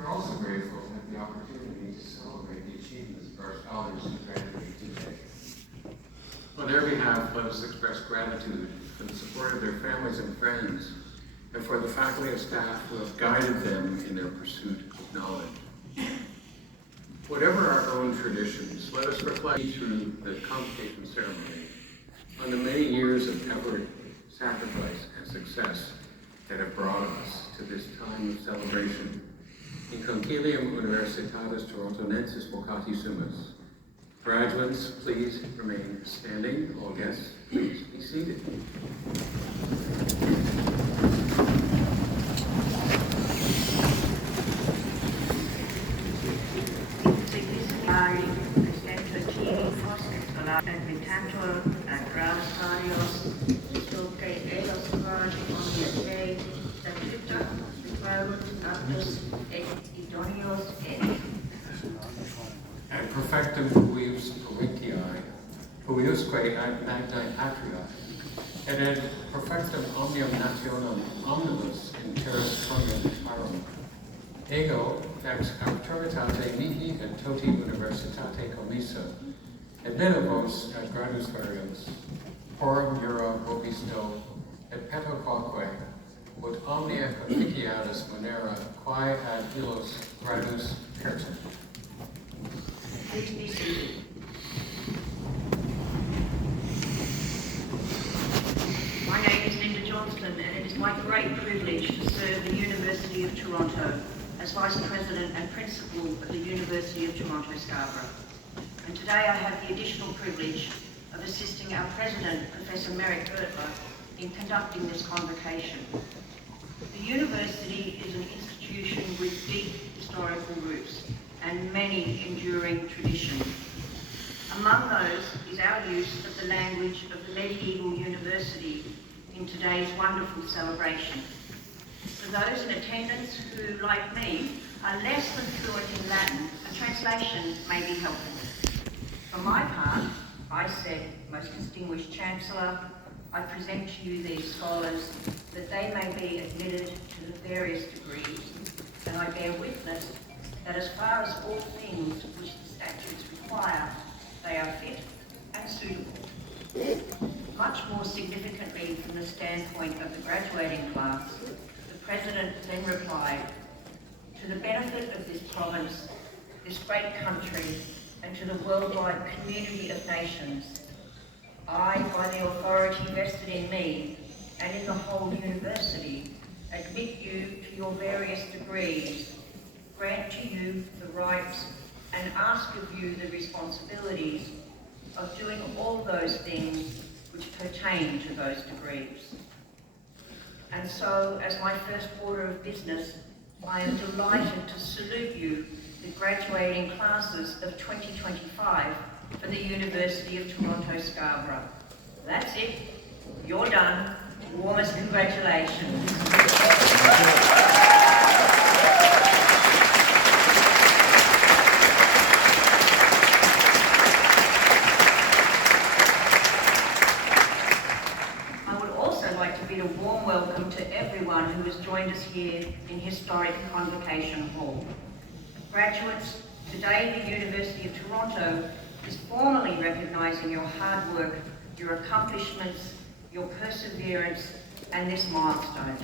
We're also grateful to have the opportunity to celebrate the achievements of our scholars who graduate today. On their behalf, let us express gratitude for the support of their families and friends, and for the faculty and staff who have guided them in their pursuit of knowledge. Whatever our own traditions, let us reflect through the convocation ceremony on the many years of effort, sacrifice, and success that have brought us to this time of celebration. In Concilium Universitatis Torontonensis Vocati Sumus. Graduates, please remain standing. All guests, please be seated. Admitantur ad graus varios, dulce eos quasi omnia Dei, sancta, requirunt aptus et idonios et. And perfectum huius provinciae, huiusque ad magnae patriae, et ad perfectum omnium nationum omnibus in terris congregarum. Ego ex auctoritate mihi et toti universitate commissa, et benevos et gradus varios, horum jura vobisto, et peto quoque, ut omnia conficiatis monera, quae ad illos gradus pertim. Please be seated. My name is Linda Johnston, and it is my great privilege to serve the University of Toronto as Vice President and Principal of the University of Toronto Scarborough. And today I have the additional privilege of assisting our President, Professor Merrick Gertler, in conducting this convocation. The university is an institution with deep historical roots and many enduring traditions. Among those is our use of the language of the medieval university in today's wonderful celebration. For those in attendance who, like me, are less than fluent in Latin, a translation may be helpful. For my part, I said, Most Distinguished Chancellor, I present to you these scholars that they may be admitted to the various degrees, and I bear witness that as far as all things which the statutes require, they are fit and suitable. Much more significantly from the standpoint of the graduating class, the President then replied, to the benefit of this province, this great country, and to the worldwide community of nations, I, by the authority vested in me and in the whole university, admit you to your various degrees, grant to you the rights, and ask of you the responsibilities of doing all those things which pertain to those degrees. And so, as my first order of business, I am delighted to salute you, the graduating classes of 2025 for the University of Toronto Scarborough. That's it. You're done. Warmest congratulations. I would also like to bid a warm welcome to everyone who has joined us here in historic Convocation Hall. Graduates, today the University of Toronto is formally recognising your hard work, your accomplishments, your perseverance, and this milestone.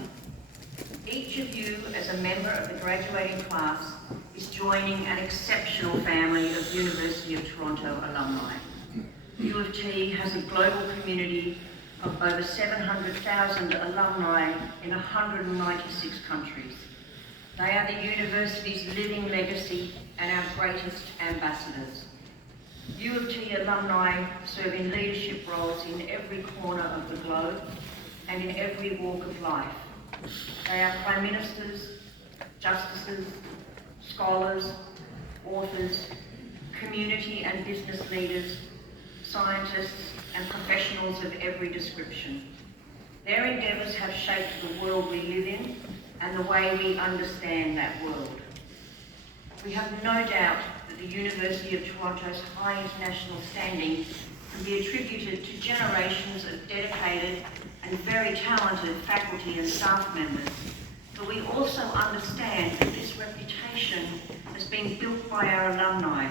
Each of you, as a member of the graduating class, is joining an exceptional family of University of Toronto alumni. U of T has a global community of over 700,000 alumni in 196 countries. They are the university's living legacy and our greatest ambassadors. U of T alumni serve in leadership roles in every corner of the globe and in every walk of life. They are prime ministers, justices, scholars, authors, community and business leaders, scientists and professionals of every description. Their endeavours have shaped the world we live in and the way we understand that world. We have no doubt that the University of Toronto's high international standing can be attributed to generations of dedicated and very talented faculty and staff members, but we also understand that this reputation foundation has been built by our alumni,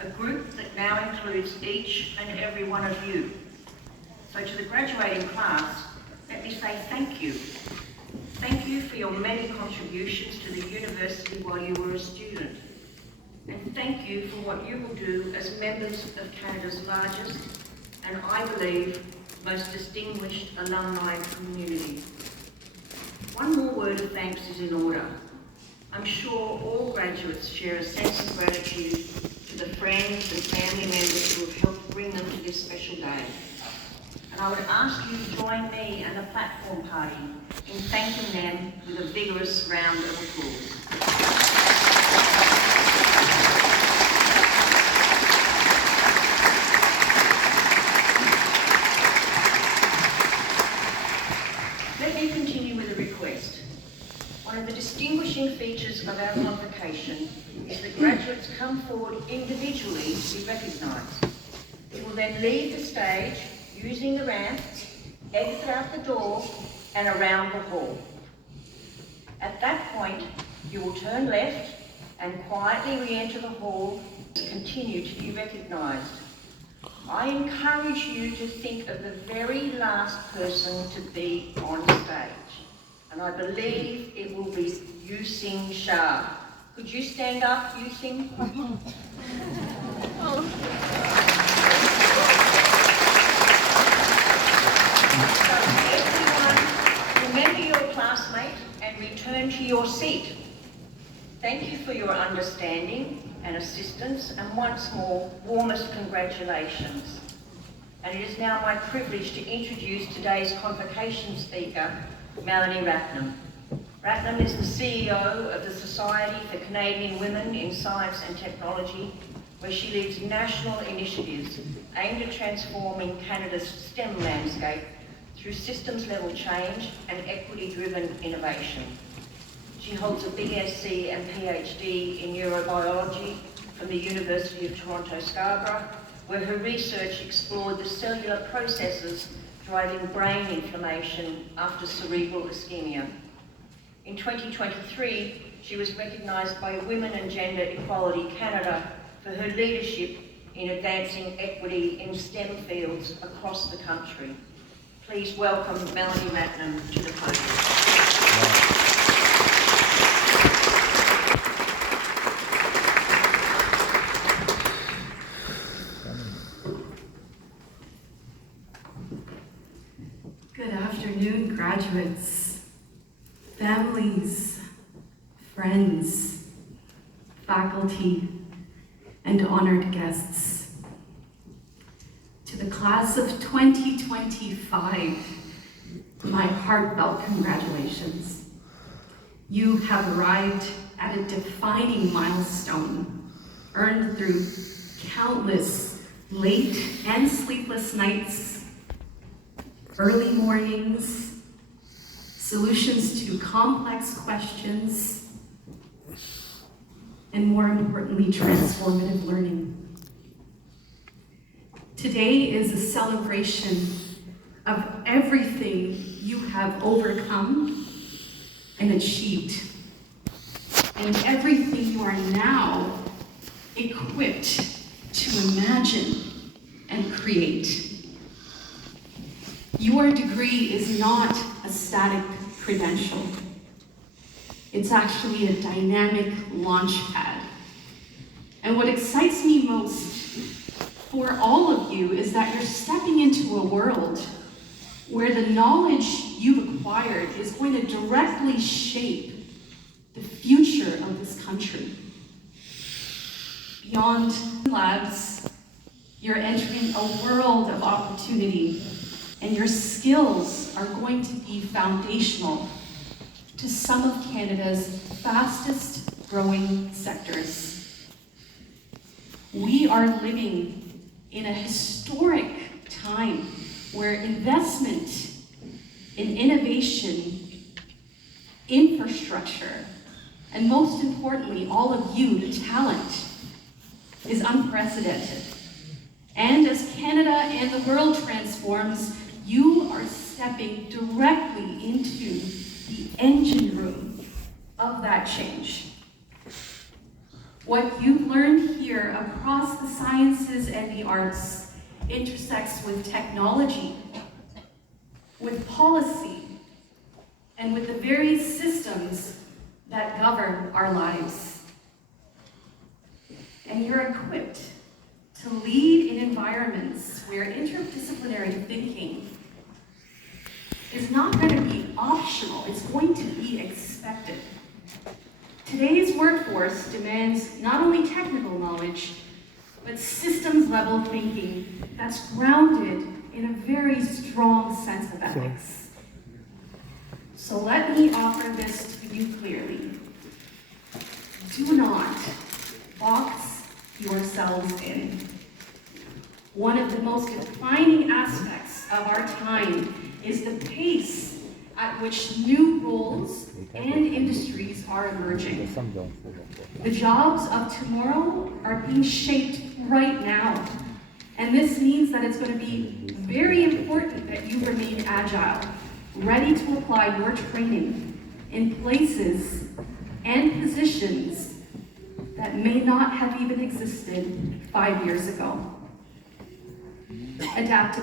a group that now includes each and every one of you. So to the graduating class, let me say thank you. Thank you for your many contributions to the university while you were a student. And thank you for what you will do as members of Canada's largest and, I believe, most distinguished alumni community. One more word of thanks is in order. I'm sure all graduates share a sense of gratitude to the friends and family members who have helped bring them to this special day. And I would ask you to join me and the platform party in thanking them with a vigorous round of applause. Let me continue with a request. One of the distinguishing features of our convocation is that graduates come forward individually to be recognised. You will then leave the stage using the ramp, exit out the door and around the hall. At that point, you will turn left and quietly re-enter the hall to continue to be recognised. I encourage you to think of the very last person to be on stage, and I believe it will be Yu-Sing Shah. Could you stand up, Yu-Sing? So everyone, remember your classmate and return to your seat. Thank you for your understanding and assistance, and once more, warmest congratulations. And it is now my privilege to introduce today's convocation speaker, Melanie Ratnam. Ratnam is the CEO of the Society for Canadian Women in Science and Technology, where she leads national initiatives aimed at transforming Canada's STEM landscape through systems-level change and equity-driven innovation. She holds a BSc and PhD in neurobiology from the University of Toronto Scarborough, where her research explored the cellular processes driving brain inflammation after cerebral ischemia. In 2023, she was recognised by Women and Gender Equality Canada for her leadership in advancing equity in STEM fields across the country. Please welcome Melanie Ratnam to the podium. Good afternoon, graduates, families, friends, faculty, and honored guests. To the class of 2025, my heartfelt congratulations. You have arrived at a defining milestone, earned through countless late and sleepless nights, early mornings, solutions to complex questions, and more importantly, transformative learning. Today is a celebration of everything you have overcome and achieved, and everything you are now equipped to imagine and create. Your degree is not a static credential. It's actually a dynamic launch pad. And what excites me most for all of you is that you're stepping into a world where the knowledge you've acquired is going to directly shape the future of this country. Beyond labs, you're entering a world of opportunity, and your skills are going to be foundational to some of Canada's fastest growing sectors. We are living in a historic time where investment in innovation, infrastructure, and most importantly, all of you, the talent, is unprecedented. And as Canada and the world transforms, you are stepping directly into the engine room of that change. What you've learned here across the sciences and the arts intersects with technology, with policy, and with the very systems that govern our lives. And you're equipped to lead in environments where interdisciplinary thinking is not going to be optional, it's going to be expected. Today's workforce demands not only technical knowledge, but systems-level thinking that's grounded in a very strong sense of ethics. So let me offer this to you clearly. Do not box yourselves in. One of the most defining aspects of our time is the pace at which new roles and industries are emerging. The jobs of tomorrow are being shaped right now. And this means that it's going to be very important that you remain agile, ready to apply your training in places and positions that may not have even existed 5 years ago. Adaptability.